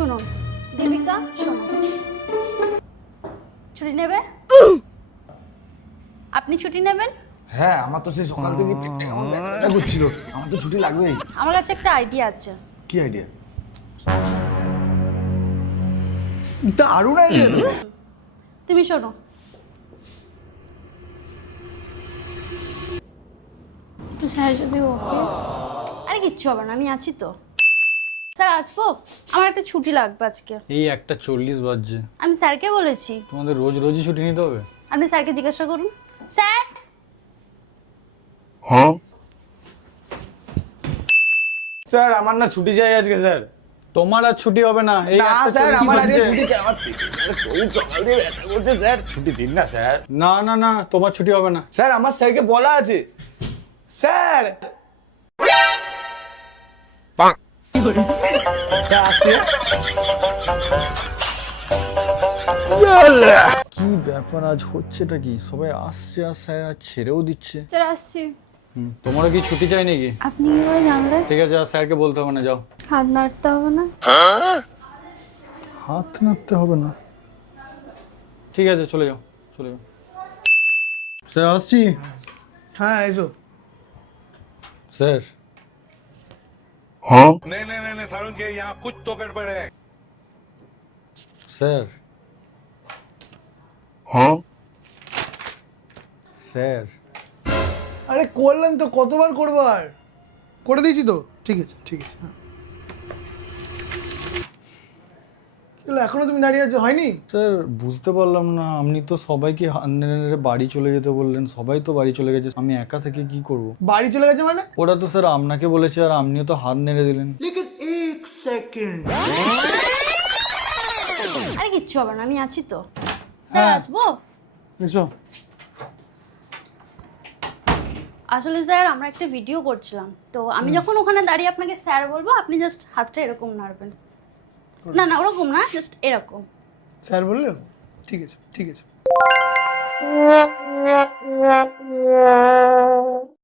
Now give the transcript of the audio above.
শুনুন দীপিকা, শোনো, ছুটি নেবে? আপনি ছুটি নেবেন? হ্যাঁ, আমার তো সেই সকাল থেকে পেটটা কেমন ব্যথা করছিল, আমার তো ছুটি লাগবেই। আমার কাছে একটা আইডিয়া আছে। কি আইডিয়া? দারুণ আইডিয়া তো। তুমি শোনো, তো স্যার যদি ওকে, আরে কিচ্ছু হবে না, আমি আছি তো। স্যার আসবো? আমার একটা ছুটি লাগবে আজকে। এই 1:40 বাজছে। আমি স্যারকে বলেছি। তোমাদের রোজ রোজই ছুটি নিতে হবে? আপনি স্যারকে জিজ্ঞাসা করুন। স্যার, স্যার আমার না ছুটি চাই আজকে স্যার। তোমার আর ছুটি হবে না। এই না 1:40 স্যার আমার আজকে বাজছে। ছুটি চাই, আমার খুব সকাল থেকে ব্যথা করছে স্যার, ছুটি দিন না স্যার। না না না, তোমার ছুটি হবে না। স্যার আমার স্যারকে বলা আছে স্যার। স্যার আসছে। কি ব্যাপার, আজ হচ্ছেটা কি? সবাই আসছে আর স্যার আজ ছেড়েও দিচ্ছে। স্যার আসছি। তোমারও কি ছুটি চাই নাকি? আপনি কি করে জানলেন? ঠিক আছে, আর স্যারকে বলতে হবে না, যাও। হাত নাড়তে হবে না? হাত নাড়তে হবে না? ঠিক আছে, চলে যাও, চলে যাও। স্যার আসছি। হ্যাঁ এসো। স্যার नहीं नहीं नहीं नहीं सारुण के यहाँ कुछ तो गड़बड़ है। স্যার স্যার আরে করলাম তো, কতবার করবো আর? করে দিয়েছি তো, ঠিক আছে ঠিক আছে। হ্যাঁ কি হলো, এখনো তুমি দাঁড়িয়ে আছো, হয়নি? স্যার বুঝতে পারলাম না, আপনি তো সবাইকে হাত নেড়ে নেড়ে বাড়ি চলে যেতে বললেন, সবাই তো বাড়ি চলে গেছে, আমি একা থেকে কি করব? বাড়ি চলে গেছে মানে? ওরা তো স্যার আপনাকে বলেছে আর আপনিও তো হাত নেড়ে দিলেন। আরে কিচ্ছু হবে না, আমি আছি তো। স্যার হ্যাঁ। আসবো? এসো। আসলে স্যার আমরা একটা ভিডিও করছিলাম, তো আমি যখন ওখানে দাঁড়িয়ে আপনাকে স্যার বলবো, আপনি জাস্ট হাতটা এরকম নাড়বেন। না না, ওরকম না, জাস্ট এরকম। স্যার বললে? ঠিক আছে ঠিক আছে।